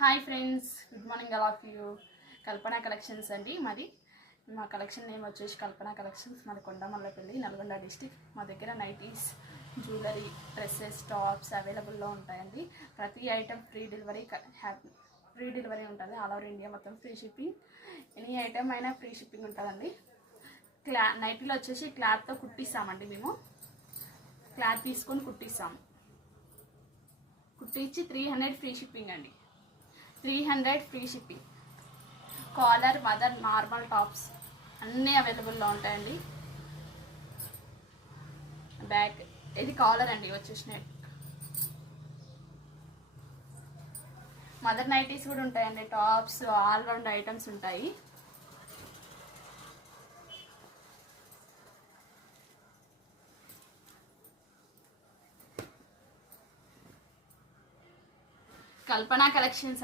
Hi friends, good morning all of you. Kalpana collections అండి మాది. మా కలెక్షన్ నేమ్ వచ్చేసి కల్పన కలెక్షన్స్. మాది కొండమల్లపల్లి, నల్గొండ డిస్టిక్. మా దగ్గర నైటీస్, జ్యువెలరీ, డ్రెస్సెస్, టాప్స్ అవైలబుల్లో ఉంటాయండి. ప్రతి ఐటమ్ ఫ్రీ డెలివరీ ఉంటుంది. ఆల్ ఓవర్ ఇండియా మొత్తం ఫ్రీ షిప్పింగ్. ఎనీ ఐటమ్ అయినా ఫ్రీ షిప్పింగ్ ఉంటుందండి. నైటీలో వచ్చేసి క్లాత్తో కుట్టిస్తామండి. మేము క్లాత్ తీసుకొని కుట్టిస్తాము. కుట్టించి 300 ఫ్రీ షిప్పింగ్ అండి. 300 free shipping. Collar, mother, normal tops అన్నీ అవైలబుల్లో ఉంటాయండి. బ్యాక్ ఇది కాలర్ అండి వచ్చేసిన. మదర్ నైటీస్ కూడా ఉంటాయండి. టాప్స్, ఆల్ రౌండ్ ఐటమ్స్ ఉంటాయి. కల్పన కలెక్షన్స్